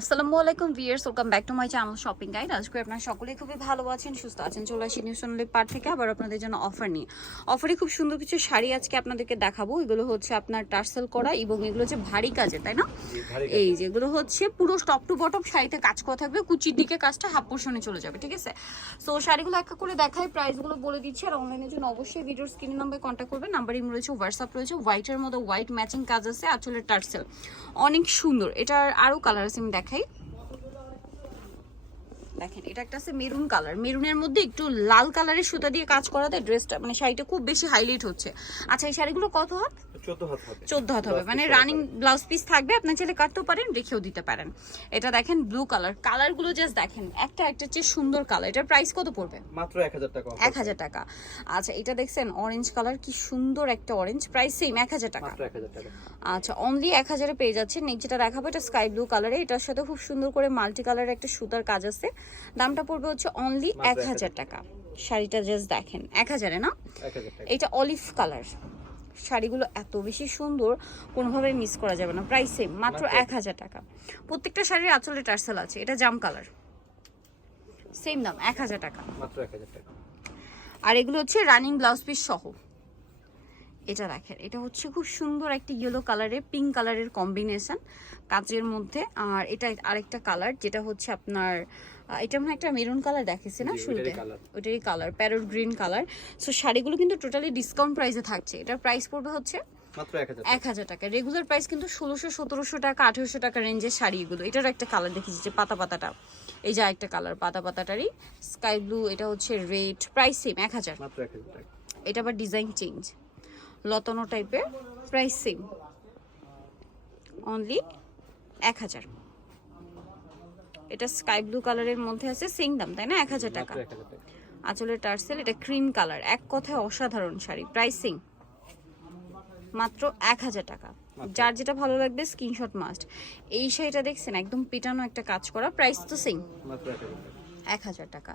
আসসালামু আলাইকুম viewers, welcome back to my channel shopping guide. আজকে আপনারা সকলেই খুবই ভালো আছেন, সুস্থ আছেন। চলে আসি নিউ সোনালী পার্ট থেকে আবার আপনাদের জন্য অফার নিয়ে। অফারে খুব সুন্দর কিছু শাড়ি আজকে আপনাদেরকে দেখাবো। এগুলো হচ্ছে আপনার টার্সেল করা এবং এগুলো হচ্ছে ভারী কাজে, তাই না? এই যেগুলো হচ্ছে পুরো টপ টু বটম শাড়িতে কাজ করা থাকবে, কুচির দিকে কাজটা হাফ পোর্শনে চলে যাবে, ঠিক আছে? সো শাড়িগুলো একটা করে দেখাই, প্রাইসগুলো বলে দিচ্ছি। আর অনলাইনের জন্য অবশ্যই ভিডিওর স্ক্রিন নাম্বারে কন্ট্যাক্ট করবেন। নাম্বার ইম রয়েছে, হোয়াটসঅ্যাপ রয়েছে। হোয়াইটের মধ্যে হোয়াইট ম্যাচিং কাজ আছে, আসলে টার্সেল অনেক সুন্দর। এটার আরও কালার আছে, আমি দেখাই। দেখেন, এটা একটা আছে মেরুন কালার, মেরুনের মধ্যে একটু লাল কালারের সুতা দিয়ে কাজ করাতে ড্রেসটা মানে শাড়িটা খুব বেশি হাইলাইট হচ্ছে। আচ্ছা, এই শাড়িগুলো কত হাত? 14 হাত হবে, মানে রানিং ব্লাউজ পিস থাকবে। আপনার ছেলে কাটতেও পারেন, রেখেও দিতে পারেন। এটা দেখেন ব্লু কালার, কালারগুলো জাস্ট দেখেন, একটা চেয়ে সুন্দর কালার। এটার প্রাইস কত পড়বে? মাত্র 1000 টাকা। 1000 টাকা। আচ্ছা, এটা দেখছেন অরেঞ্জ কালার, কি সুন্দর একটা অরেঞ্জ, প্রাইস সেম 1000 টাকা। মাত্র 1000 টাকা। আচ্ছা, অনলি 1000 এ পেয়ে যাচ্ছেন। নেক্সট যেটা দেখাবো, এটা স্কাই ব্লু কালারে, এটার সাথে খুব সুন্দর করে মাল্টি কালারের একটা সুতার কাজ আছে। দামটা পড়বে হচ্ছে অনলি 1000 টাকা। শাড়িটা জাস্ট দেখেন, 1000 এ না? 1000 টাকা। এটা অলিভ কালার। শাড়িগুলো এত বেশি সুন্দর, কোনোভাবে মিস করা যাবে না। প্রাইস সেম, মাত্র 1000 টাকা। প্রত্যেকটা শাড়ির আঁচলে টার্সেল আছে। এটা জাম কালার, সেম দাম 1000 টাকা। মাত্র 1000 টাকা। আর এগুলো হচ্ছে রানিং ব্লাউজ পিস সহ। এটা দেখেন, এটা হচ্ছে খুব সুন্দর একটা ইয়েলো কালারের পিঙ্ক কালারের কম্বিনেশন কাজের মধ্যে। আর এটা আরেকটা কালার, যেটা হচ্ছে আপনার এটা মানে একটা মেরুন কালার দেখেছি না শুরুতে, ওইটারই colour, parrot green colour. So শাড়িগুলো কিন্তু টোটালি ডিসকাউন্ট প্রাইসে থাকছে। এটার প্রাইস পড়বে হচ্ছে মাত্র 1000 টাকা। রেগুলার প্রাইস কিন্তু 1600-1700 টাকা, 1800 টাকা রেঞ্জের শাড়ি এগুলো। এটার একটা কালার দেখেছি, যে পাতা পাতাটা, এই যে একটা কালার পাতা পাতাটারই স্কাই ব্লু। এটা হচ্ছে রেড, প্রাইস সেম 1000। মাত্র 1000 টাকা। এটা আবার ডিজাইন চেঞ্জ, লতানো টাইপের, প্রাইস সেম অনলি 1000। এটা স্কাই ব্লু কালারের মধ্যে আছে, সেম দাম, তাই না? 1000 টাকা। আঁচলের টার্সেল, এটা ক্রিম কালার, এক কথায় অসাধারণ শাড়ি। প্রাইসিং মাত্র 1000 টাকা। যার যেটা ভালো লাগবে স্ক্রিনশট মাস্ট। এই শাড়িটা দেখছেন, একদম পিটানো একটা কাজ করা, প্রাইস তো সেম, মাত্র 1000 টাকা।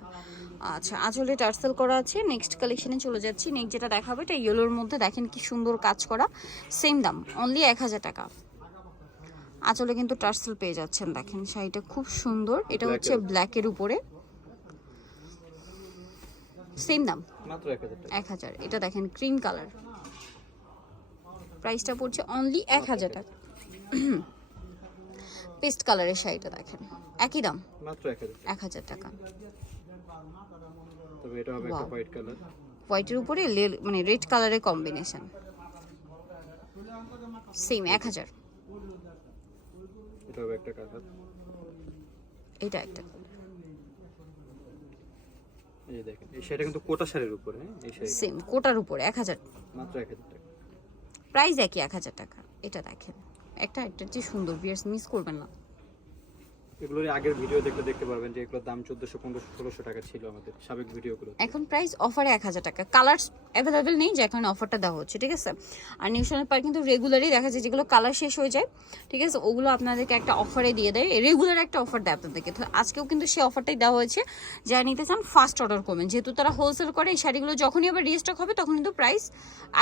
আচ্ছা, আঁচলে টার্সেল করা আছে। নেক্সট কালেকশনে চলে যাচ্ছি। নেক্সট যেটা দেখাবো, এটা ইয়েলোর মধ্যে দেখেন কি সুন্দর কাজ করা, সেম দাম অনলি 1000 টাকা। আঁচলে কিন্তু টার্সেল পেয়ে যাচ্ছেন, দেখেন শাড়িটা খুব সুন্দর। এটা হচ্ছে ব্ল্যাকের উপরে, সেম দাম মাত্র 1000। এটা দেখেন ক্রিম কালার, প্রাইসটা পড়ছে অনলি 1000 টাকা। পেস্ট কালারের শাড়িটা দেখেন, একই দাম, মাত্র 1000 টাকা। তবে এটা হবে একটা হোয়াইট কালার, হোয়াইটের উপরে মানে রেড কালারের কম্বিনেশন, সেম 1000। এটা হবে একটা কালার, এটা একটা এই দেখেন এই শাড়িটা কিন্তু কোটা শাড়ির উপরে, এই শাড়ি সেম কোটার উপরে 1000, মাত্র 1000 টাকা। প্রাইস একই 1000 টাকা। এটা দেখেন, একটা যে সুন্দর, ভিউয়ার্স মিস করবেন না। এগুলোর আগের ভিডিও দেখতে পারবেন যে এগুলোর দাম 1400, 1500, 1600 টাকা ছিল আমাদের সাবেক ভিডিওগুলো। এখন প্রাইস অফারে 1000 টাকা। কালার অ্যাভেলেবেল নেই, যে এখন অফারটা দেওয়া হচ্ছে, ঠিক আছে? আর নিউ সোনালী পার্ক কিন্তু রেগুলারই দেখা যায় যেগুলো কালার শেষ হয়ে যায়, ঠিক আছে, ওগুলো আপনাদেরকে একটা অফারে দিয়ে দেয়, রেগুলার একটা অফার দেয় আপনাদেরকে। তো আজকেও কিন্তু সেই অফারটাই দেওয়া হয়েছে। যারা নিতে চান ফার্স্ট অর্ডার করবেন, যেহেতু তারা হোলসেল করে। এই শাড়িগুলো যখনই আবার রিস্টক হবে তখন কিন্তু প্রাইস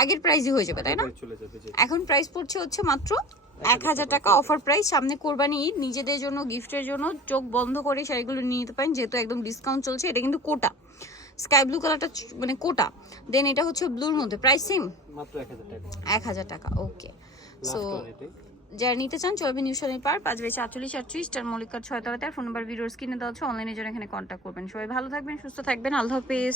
আগের প্রাইসই হয়ে যাবে, তাই না? চলে যাবে যে এখন প্রাইস পড়ছে হচ্ছে মাত্র 1000 টাকা, অফার প্রাইস। সামনে কোরবানি ঈদ, নিজেদের জন্য গিফটের জন্য চোখ বন্ধ করে শাড়িগুলো নিয়ে নিতে পারেন, যেহেতু একদম ডিসকাউন্ট চলছে। এটা কিন্তু কোটা স্কাই ব্লু কালারটা, মানে কোটা। দেন এটা হচ্ছে ব্লুর মধ্যে, প্রাইস সেম মাত্র 1000 টাকা। 1000 টাকা। ওকে, সো যারা নিতে চান চলবে নিউ সোনালী পার্ক 5/48 স্টার মল্লিকার 6 তলাতে। ফোন নাম্বার ভিডিওর স্ক্রিনে দেওয়া হচ্ছে, অনলাইনে যারা এখানে কন্ট্যাক্ট করবেন। সবাই ভালো থাকবেন, সুস্থ থাকবেন, আল্লাহ হাফেজ।